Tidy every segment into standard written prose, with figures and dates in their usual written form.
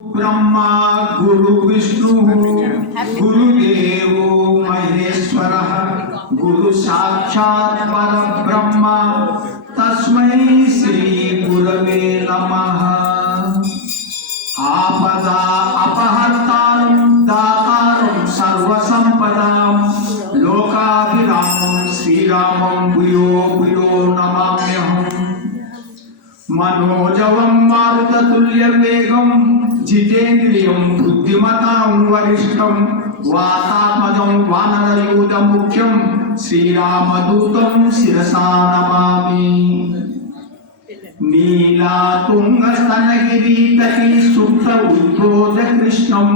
ब्रह्मा गुरु विष्णु गुरुदेवो महेश्वरः गुरु साक्षात् परब्रह्म तस्मै श्री गुरवे नमः। आपदा अपहर्तारं दातारं सर्वसंपदां लोकाभिरामं श्रीरामं भूयो भूयो नमाम्यहम्। मनोजवं मारुततुल्यवेगं जितेन्द्रियं बुद्धिमतां वरिष्ठं वातात्मजं वानरयूथमुख्यं श्रीरामदूतं शिरसा नमामि। नीलातुङ्गस्तनगिरितटी सुप्त उद्बोध कृष्णं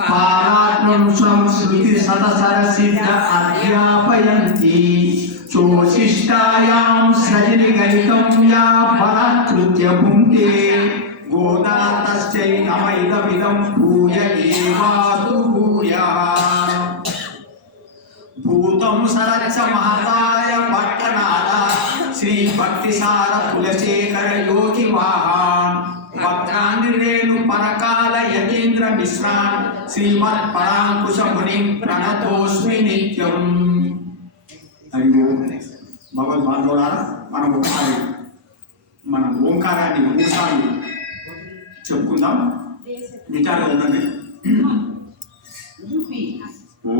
पारात्मं स्वं श्रुतिशतसरसिद्ध अध्यापयन्ति चोशिष्टायां सजनिगणितं या बलात्कृत्य भुङ्क्ते गोदा तस्यै नम इदमिदं भूय एवास्तु भूयः। भूतं सरक्ष महताय भट्टनाथ श्री भक्तिसार कुलशेखर योगी वाहन वक्रांग्रेणु परकाल यतीन्द्र मिश्रान् श्रीमत् परांकुश मुनिं प्रणतोस्मि नित्यं। हरि ओम। భగవద్ బాంధవులారా, మనం ఒకసారి మన ఓంకారాన్ని మూసాలు చెప్పుకుందాం. నిటారుగా ఉండండి. ఓ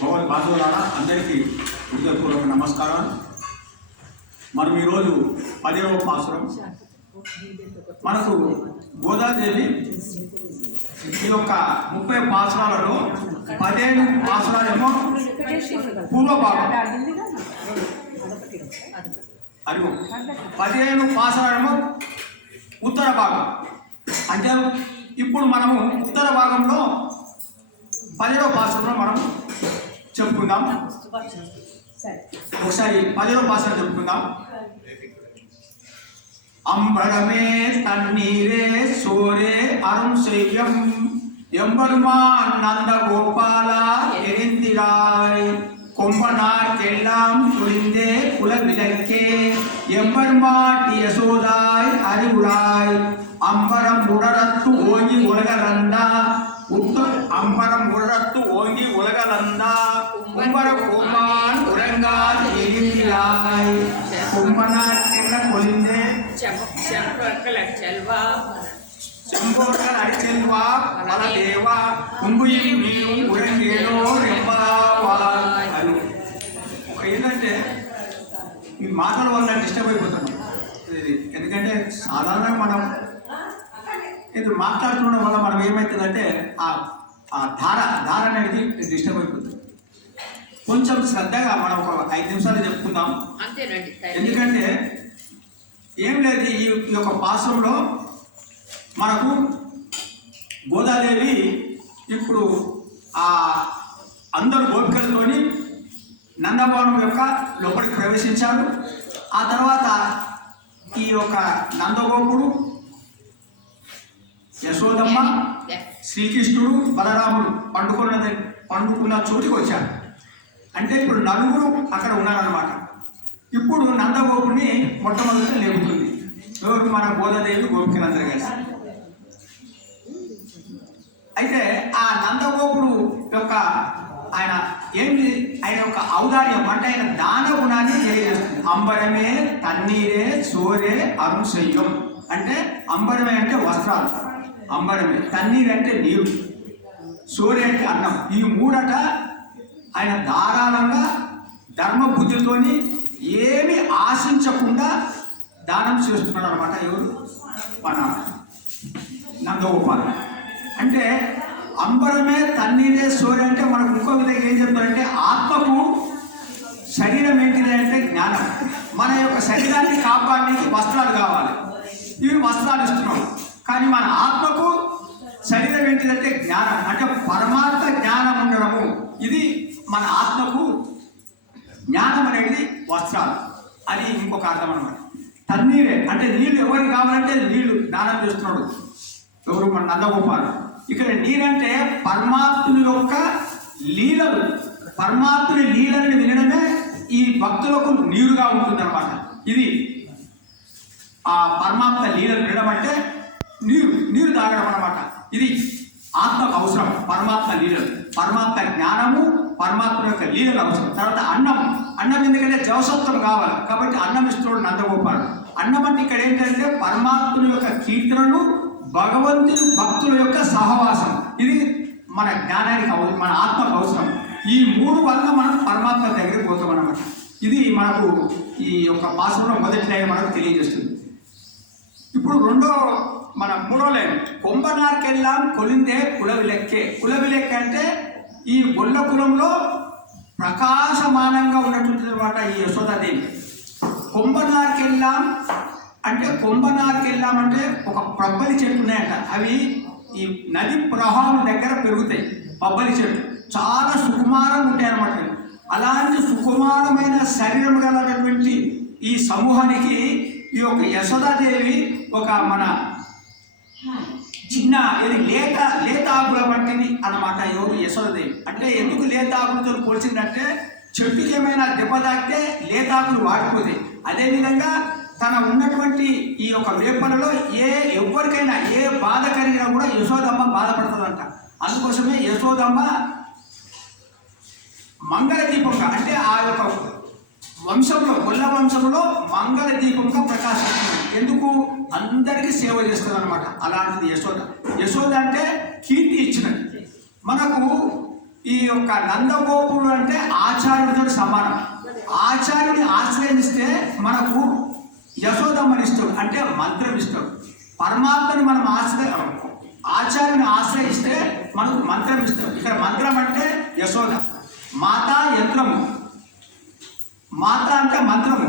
భగవద్ బాంధవులారా, అందరికీ హృదయపూర్వక నమస్కారం. మనం ఈరోజు 10వ పాసురం. మనకు గోదాదేవి ఈ యొక్క 30 పాసురాలలో 15 పాసురాలేమో పూర్వభాగం, అది 15 పాసురాలేమో ఉత్తర భాగం. అంటే ఇప్పుడు మనము ఉత్తర భాగంలో 10వ పాసురంలో మనం చెప్పుకుందాం. ఒకసారి 10వ పాసురం చెప్పుకుందాం. అంబరమే తన్నీరే సోరే అరుం శైవ్యం எம்பெருமான் நந்த கோபால எரிந்திராய் கொம்பனார்க்கெல்லாம் குளிந்தே குலவிளக்கே எம்பெருமாட்டி யசோதாய் அறிவுராய் அம்பரம் உடரத்து ஓங்கி உலகலந்தா அம்பரம் உடரத்து ஓங்கி உலகலந்தா கும்பர கோமான் உறங்காது எரிந்திராய் கொம்பனார்க்கெல்லாம் குளிந்தே செல்வா செம்போர்கள் அடிச்செல்வா பலதேவா కుంగుయిం నీవు ఉరంగేలో ఏంటంటే ఈ మాటల వల్ల డిస్టర్బ్ అయిపోతున్నాం. ఎందుకంటే సాధారణంగా మనం ఇది మాట్లాడుతుండడం వల్ల మనం ఏమవుతుందంటే ఆ ధార అనేది డిస్టర్బ్ అయిపోతుంది. కొంచెం శ్రద్ధగా మనం ఒక 5 నిమిషాలు చెప్పుకుందాం. ఎందుకంటే ఏం లేదు, ఈ యొక్క పాశ్రంలో మనకు గోదాదేవి ఇప్పుడు ఆ అందరు గోపికలతోని నందభవనం యొక్క లోపలికి ప్రవేశించారు. ఆ తర్వాత ఈ యొక్క నందగోపుడు, యశోదమ్మ, శ్రీకృష్ణుడు, బలరాముడు పండుకున్న చోటికి వచ్చారు. అంటే ఇప్పుడు నలుగురు అక్కడ ఉన్నారన్నమాట. ఇప్పుడు నందగోపుడిని మొట్టమొదటి లేపుతుంది ఎవరు? మన గోదాదేవి గోపికలందరూ కలిసి. అయితే ఆ నందగోపుడు యొక్క ఆయన ఏంటి, ఆయన యొక్క ఔదార్యం అంటే ఆయన దాన గుణాన్ని తెలియజేస్తుంది. అంబరమే తన్నీరే సోరే అరుణశయ్యం అంటే అంబరమే అంటే వస్త్రాలు, అంబరమే తన్నీరు అంటే నీరు, సోరే అంటే అన్నం. ఈ మూడట ఆయన ధారాళంగా ధర్మబుద్ధితోని ఏమి ఆశించకుండా దానం చేస్తున్నాడు అనమాట. ఎవరు? మన నందగోపాల్. అంటే అంబరమే తన్నీరే సూర్య మన యొక్క శరీరాన్ని కాపాడడానికి వస్త్రాలు కావాలి. ఇవి వస్త్రాలు ఇస్తున్నాం. కానీ మన ఆత్మకు శరీరం ఏంటిదంటే జ్ఞానం, అంటే పరమాత్మ జ్ఞానం ఉండడము. ఇది మన ఆత్మకు జ్ఞానం అనేది వస్త్రాలు. అది ఇంకొక అర్థం అన్నమాట. తన్నీరే అంటే నీళ్ళు ఎవరికి కావాలంటే నీళ్లు దానం చేస్తున్నాడు ఎవరు? మన నందగోపాలు. ఇక్కడ నీరంటే పరమాత్ముని యొక్క లీలలు, పరమాత్ముని లీలని వినడమే ఈ భక్తులకు నీరుగా ఉంటుందన్నమాట. ఇది ఆ పరమాత్మ లీలలు వినడం అంటే నీరు తాగడం అన్నమాట. ఇది ఆత్మకు అవసరం. పరమాత్మ లీలలు, పరమాత్మ జ్ఞానము, పరమాత్మ యొక్క లీలలు అవసరం. తర్వాత అన్నం ఎందుకంటే జవసత్వం కావాలి కాబట్టి అన్నం ఇస్తున్నాడు నందగోపాలు. అన్నం అంటే ఇక్కడ ఏంటంటే పరమాత్మ యొక్క కీర్తనలు, భగవంతుని భక్తుల యొక్క సహవాసం. ఇది మన జ్ఞానానికి మన ఆత్మకు అవసరం. ఈ మూడు వల్ల మనం పరమాత్మ దగ్గరికి పోతాం అన్నమాట. ఇది మనకు ఈ యొక్క పాసంలో మొదటి లైన్ మనకు తెలియజేస్తుంది. ఇప్పుడు మూడో లైన్, కొంబనార్కెళ్ళాం కొలిందే కులవిలెక్కే. కులవిలెక్క అంటే ఈ గొల్ల కులంలో ప్రకాశమానంగా ఉన్నటువంటి అనమాట ఈ యశోదాదేవి. కొంబనార్కెళ్ళాం అంటే ఒక పబ్బలి చెట్టు ఉన్నాయంట. అవి ఈ నది ప్రవాహం దగ్గర పెరుగుతాయి. పబ్బలి చెట్టు చాలా సుకుమారంగా ఉంటాయి అన్నమాట. అలాంటి సుకుమారమైన శరీరం కలిగినటువంటి ఈ సమూహానికి ఈ యొక్క యశోదాదేవి ఒక మన చిన్న లేత ఆకుల వంటిది అన్నమాట. ఎవరు? యశోదాదేవి. అంటే ఎందుకు లేత ఆకులతో పోల్చిందంటే చెట్టుకి ఏమైనా దెబ్బ తాకితే లేత ఆకులు వాడిపోతాయి. అదేవిధంగా తన ఉన్నటువంటి ఈ యొక్క వేపలలో ఎవరికైనా ఏ బాధ కలిగినా కూడా యశోదమ్మ బాధపడుతుందంట. అందుకోసమే యశోదమ్మ మంగళ దీపంగా, అంటే ఆ యొక్క వంశంలో గొల్ల వంశంలో మంగళ దీపంగా ప్రకాశిస్తుంది. ఎందుకు? అందరికీ సేవ చేస్తుంది అనమాట. అలాంటిది యశోద అంటే కీర్తి ఇచ్చినది. మనకు ఈ యొక్క నందగోపుడు అంటే ఆచార్యుడితో సమానం. ఆచార్యుని ఆశ్రయిస్తే మనకు యశోదమ్మని ఇస్తాడు, అంటే మంత్రం ఇస్తాడు. పరమాత్మని మనం ఆచార్యుని ఆశ్రయిస్తే మనకు మంత్రం ఇస్తాడు. ఇక్కడ మంత్రం అంటే యశోద. మాత యంత్రము, మాత అంటే మంత్రము,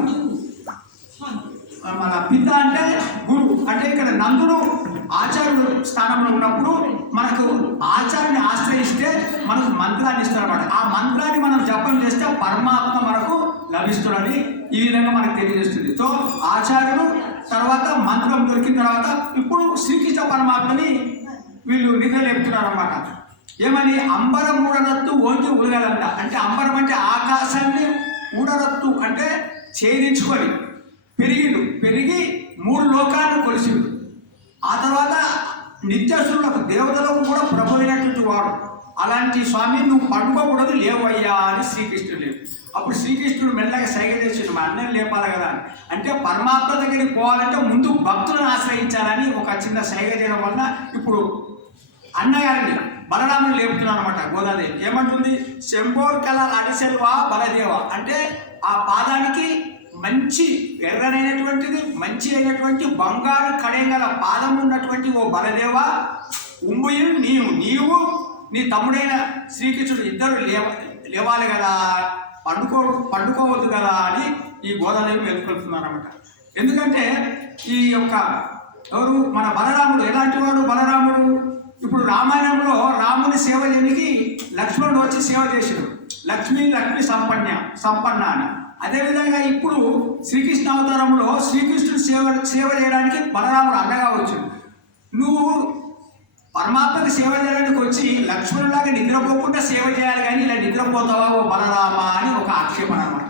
మన పిత అంటే గురువు. అంటే ఇక్కడ నందుడు ఆచార్యుడు స్థానంలో ఉన్నప్పుడు మనకు ఆచార్యుని ఆశ్రయిస్తే మనకు మంత్రాన్ని ఇస్తారన్నమాట. ఆ మంత్రాన్ని మనం జపం చేస్తే పరమాత్మ మనకు లభిస్తాడని ఈ విధంగా మనకు తెలియజేస్తుంది. సో ఆచార్యుడు తర్వాత మంత్రం దొరికిన తర్వాత ఇప్పుడు శ్రీకృష్ణ పరమాత్మని వీళ్ళు నిద్రలేపుతున్నారు అన్నమాట. ఏమని? అంబరం ఊడరత్తు ఓంకి ఉలగాలంట. అంటే అంబరం అంటే ఆకాశాన్ని, ఊడరత్తు అంటే ఛేదించుకొని పెరిగి 3 లోకాలను కొలిసిండు. ఆ తర్వాత నిత్యసురులకు దేవతలకు కూడా ప్రభు అయినటువంటి వాడు. అలాంటి స్వామి నువ్వు పడుకోకూడదు, లేవయ్యా అని శ్రీకృష్ణుడు లేవు. అప్పుడు శ్రీకృష్ణుడు మెల్లగా సైగ చేసిండు, మా అన్నని లేపాలి కదా అని. అంటే పరమాత్మ దగ్గరికి పోవాలంటే ముందు భక్తులను ఆశ్రయించాలని ఒక చిన్న సైగ చేయడం వల్ల ఇప్పుడు అన్నగారిని బలరాముని లేపుతున్నాను అనమాట. గోదాదేవి ఏమంటుంది? శంభోర్ కళ అడిసెల్వా బలదేవ. అంటే ఆ పాదానికి మంచి ఎర్రనైనటువంటిది, మంచి అయినటువంటి బంగారు కడేగల పాదం ఉన్నటువంటి ఓ బలదేవ, ఉంబుయు నీవు నీ తమ్ముడైన శ్రీకృష్ణుడు ఇద్దరు లేవాలి కదా, పండుకోవద్దు కదా అని ఈ గోదాదేవి వెతుకుంటున్నారు అనమాట. ఎందుకంటే ఈ యొక్క ఎవరు? మన బలరాముడు. ఎలాంటి వాడు బలరాముడు? ఇప్పుడు రామాయణంలో రాముని సేవ చేయడానికి లక్ష్మణుడు వచ్చి సేవ చేశాడు. లక్ష్మి సంపన్న అని. అదేవిధంగా ఇప్పుడు శ్రీకృష్ణ అవతారంలో శ్రీకృష్ణుడు సేవ చేయడానికి బలరాముడు అండగా వచ్చాడు. నువ్వు పరమాత్మకి సేవ చేయడానికి వచ్చి లక్ష్మణులాగా నిద్రపోకుండా సేవ చేయాలి, కానీ ఇలా నిద్రపోతావా ఓ బలరామ అని ఒక ఆక్షేపణ అనమాట.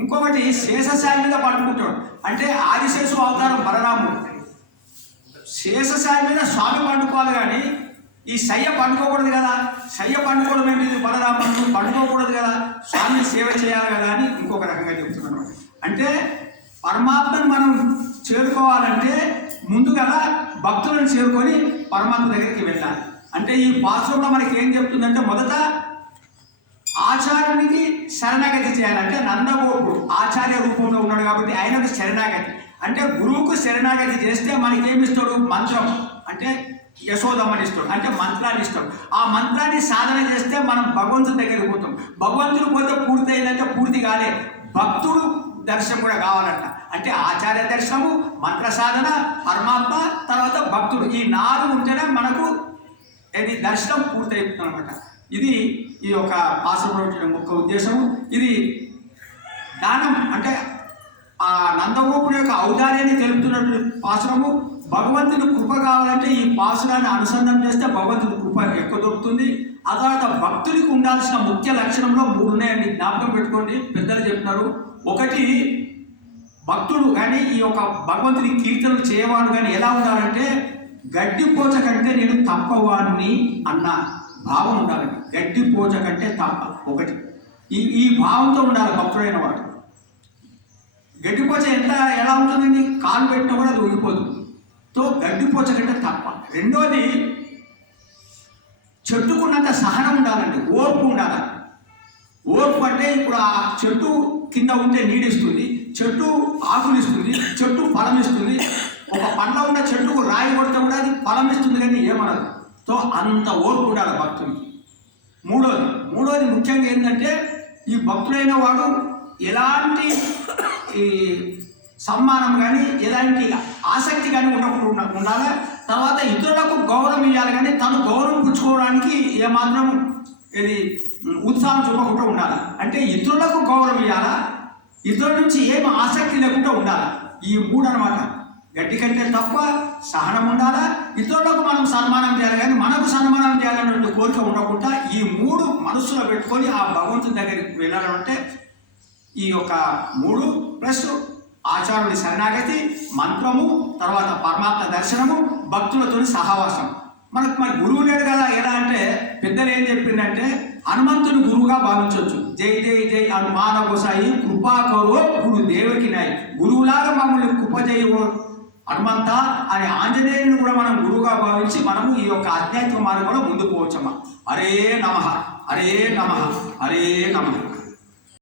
ఇంకొకటి శేషశాయి మీద పడుకుంటాడు. అంటే ఆదిశేషు అవతారం బలరాముడు. శేషశాయి మీద స్వామి పండుకోవాలి, కానీ ఈ శయ్య పండుకోకూడదు కదా. శయ్య పండుకోవడం ఏంటి? బలరాముడు పండుకోకూడదు కదా, స్వామి సేవ చేయాలి కదా అని ఇంకొక రకంగా చెప్తున్నాను. అంటే పరమాత్మను మనం చేరుకోవాలంటే ముందుగా భక్తులను చేరుకొని పరమాత్మ దగ్గరికి వెళ్ళాలి. అంటే ఈ పాశ్రంలో మనకి ఏం చెప్తుందంటే మొదట ఆచార్యునికి శరణాగతి చేయాలంటే నందగోపుడు ఆచార్య రూపంలో ఉన్నాడు కాబట్టి ఆయనకు శరణాగతి. అంటే గురువుకు శరణాగతి చేస్తే మనకేమిస్తాడు? మంత్రం, అంటే యశోదమ్మని ఇస్తాడు, అంటే మంత్రాన్ని ఇస్తాడు. ఆ మంత్రాన్ని సాధన చేస్తే మనం భగవంతుడి దగ్గరికి పోతాం. భగవంతుడు పోతే పూర్తి అయిందంటే పూర్తి కాలే. భక్తుడు దర్శనం కూడా కావాలంట. అంటే ఆచార్య దర్శనము, మంత్ర సాధన, పరమాత్మ, తర్వాత భక్తుడు, ఈ 4 ఉంటేనే మనకు ఇది దర్శనం పూర్తయిపోతుంది అనమాట. ఇది ఈ యొక్క పాసురం ముఖ్య ఉద్దేశము. ఇది దానం అంటే ఆ నందగోపుడు యొక్క ఔదార్యాన్ని తెలుపుతున్నటువంటి పాసురము. భగవంతుని కృప కావాలంటే ఈ పాసురాన్ని అనుసంధానం చేస్తే భగవంతుని కృప ఎక్కువ దొరుకుతుంది. ఆ తర్వాత భక్తునికి ఉండాల్సిన ముఖ్య లక్షణంలో 3 ఉన్నాయండి, జ్ఞాపకం పెట్టుకోండి. పెద్దలు చెప్తున్నారు. ఒకటి, భక్తుడు కానీ ఈ యొక్క భగవంతుని కీర్తనలు చేయవాడు కానీ ఎలా ఉండాలంటే గడ్డిపోచ కంటే నేను తప్పవాడిని అన్న భావం ఉండాలండి. గడ్డిపోచ కంటే తప్ప ఒకటి, ఈ భావంతో ఉండాలి భక్తుడైన వాడు. గడ్డిపోచ ఎలా ఉంటుందండి, కాలు పెట్టినా కూడా అది ఊగిపోతుంది. తో గడ్డిపోచ కంటే తప్ప. రెండోది, చెట్టుకున్నంత సహనం ఉండాలండి, ఓర్పు ఉండాలి. ఓర్పు అంటే ఇప్పుడు ఆ చెట్టు కింద ఉంటే నీడిస్తుంది, చెట్టు ఆకులు ఇస్తుంది, చెట్టు ఫలం ఇస్తుంది. ఒక పండ్ల ఉన్న చెట్టుకు రాయి కొడితే కూడా అది ఫలం ఇస్తుంది కానీ ఏమనదు. తో అంత ఓర్పు ఉండాలి భక్తునికి. మూడోది ముఖ్యంగా ఏంటంటే ఈ భక్తుడైన వాడు ఎలాంటి ఈ సమ్మానం కానీ ఎలాంటి ఆసక్తి కానీ ఉండకుండా ఉండాలి. తర్వాత ఇతరులకు గౌరవం ఇవ్వాలి కానీ తను గౌరవం పుచ్చుకోవడానికి ఏమాత్రం ఇది ఉత్సాహం చూపకుండా ఉండాలి. అంటే ఇతరులకు గౌరవం ఇవ్వాలా, ఇతరుల నుంచి ఏం ఆసక్తి లేకుండా ఉండాలి. ఈ 3 అనమాట. గడ్డి కంటే తప్ప సహనం ఉండాలా, ఇతరులకు మనం సన్మానం చేయాలి కానీ మనకు సన్మానం చేయాలనే కోరిక ఉండకుండా ఈ 3 మనస్సులో పెట్టుకొని ఆ భగవంతుని దగ్గరికి వెళ్ళాలంటే ఈ యొక్క 3 ప్లస్ ఆచారుడి శరణాగతి, మంత్రము, తర్వాత పరమాత్మ దర్శనము, భక్తులతో సహవాసం. మనకు మరి గురువు లేడు కదా. ఎలా అంటే పెద్దలు ఏం చెప్పిందంటే హనుమంతుని గురువుగా భావించవచ్చు. జై జై జై హనుమాన గోసాయి కృపాకరో గురు దేవకి నాయి. గురువులాగా మమ్మల్ని కృప చేయో హనుమంత అనే ఆంజనేయుని కూడా మనం గురువుగా భావించి మనము ఈ యొక్క ఆధ్యాత్మిక మార్గంలో ముందుకు పోవచ్చమ్మా. హరే నమః, హరే నమః, హరే నమః.